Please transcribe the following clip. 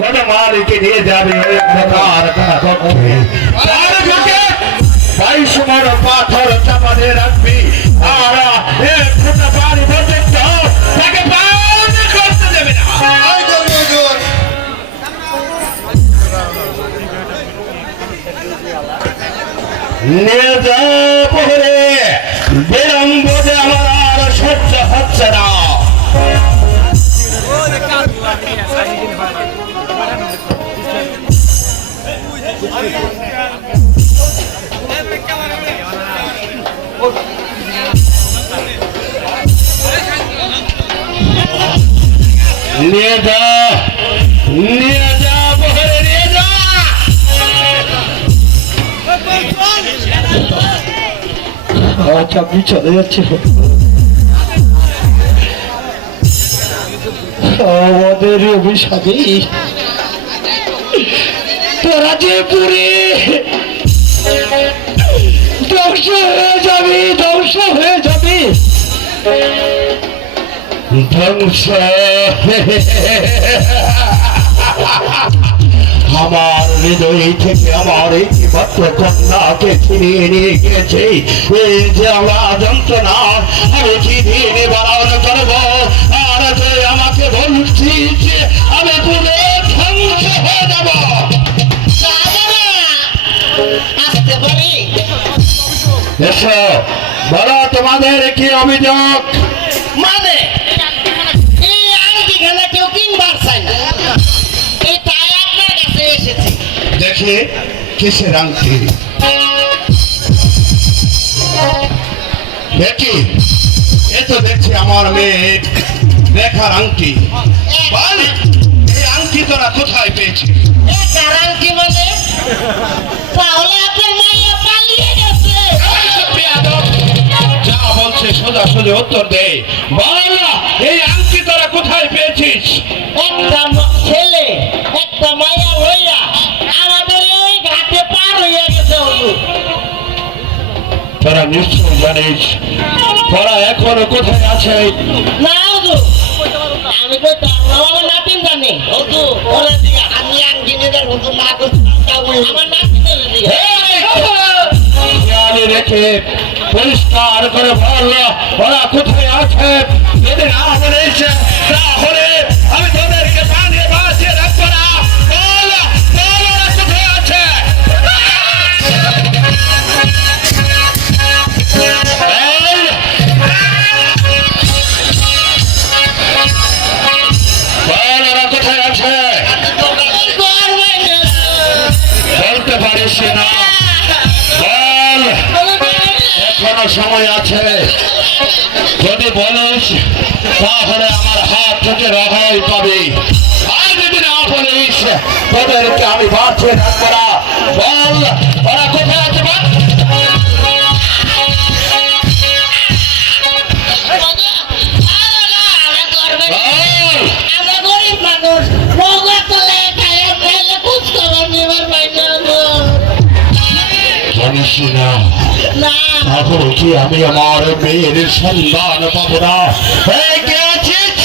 কোন মালিকে নিয়ে যাবে ওই অন্ধকার কক্ষে। তার বুকে 22 মণ পাথর চাপাতে রাখবি, আর এক ফোঁটা পানি পর্যন্ত তাকে পান করতে দেবে না। নিয়ে যা পরে বিলম্ব যে আমার আর সহ্য হচ্ছে না। নিয়ে যা, নিয়ে যা বহরে, নিয়ে যা। আচ্ছা, আপনি চলে যাচ্ছে। আমাদের অভিশাপে তোরা যে পুরে ধ্বংস হয়ে যাবি, ধ্বংস হয়ে যাবি, ধ্বংস। আমার হৃদয় থেকে আমার একমাত্র কন্যাকে ছিনিয়ে নিয়ে গিয়েছে। এই যে আমার যন্ত্রণা আমি কি দিয়ে নিবারণ করব? আর যে আমাকে বলছিস আমি পুরো ধ্বংস হয়ে যাব। এসো বলো, তোমাদের কি অভিযোগ? মানে এই আংটিখানা কেউ কিনবার চাই না, এটাই আপনার কাছে এসেছে। দেখি কিসের আংটি? দেখি, এ তো দেখছি আমার মেয়ে দেখার আংটি। বল, এই আংটি তোরা কোথায় পেয়েছিস? এটার আংটি মানে? তাহলে আপনার মাইয়া পালিয়ে গেছে। যা বলছে সোজা সোজা উত্তর দে। বল, এই আংটি তোরা কোথায় পেয়েছিস? একটা ছেলে একটা মাইয়া লইয়া আমাদের এই ঘাটে পার হইয়া গেছে। তোরা নিশ্চয় জানিস তোরা এখনো কোথায় আছে? না হুজুর, আমি তো আমার নাতিন জানি। হুজুর ওরা দিয়ে আমি আংটি নিয়ে হুজুর না আমার নাতিনের দিয়ে খেয়ালি রেখে পরিষ্কার করে বল ওরা কোথায় আছে। যদি না বলিস তাহলে আমি তোদেরকে জানিয়ে বাঁচিয়ে রাখবো না। বল, বল ওরা কোথায় আছে। বল ওরা কোথায় আছে। বলতে পারিস না? বল, এখনো সময় আছে। যদি বলিস তাহলে আমার হাত থেকে রেহাই পাবি, আর যদি না বলিস তোদেরকে আমি বাঁচিয়ে রাখবো না। বল ওরা কোথায় আছে। বল। আমরা গরিব মানুষ, রোগা তলে খাইয়া খাইলে কুচ করো নিবার পাইনা। জানিস না তাহলে কি আমি আমার মেয়ের সন্ধান পাবো না? কে আছিস?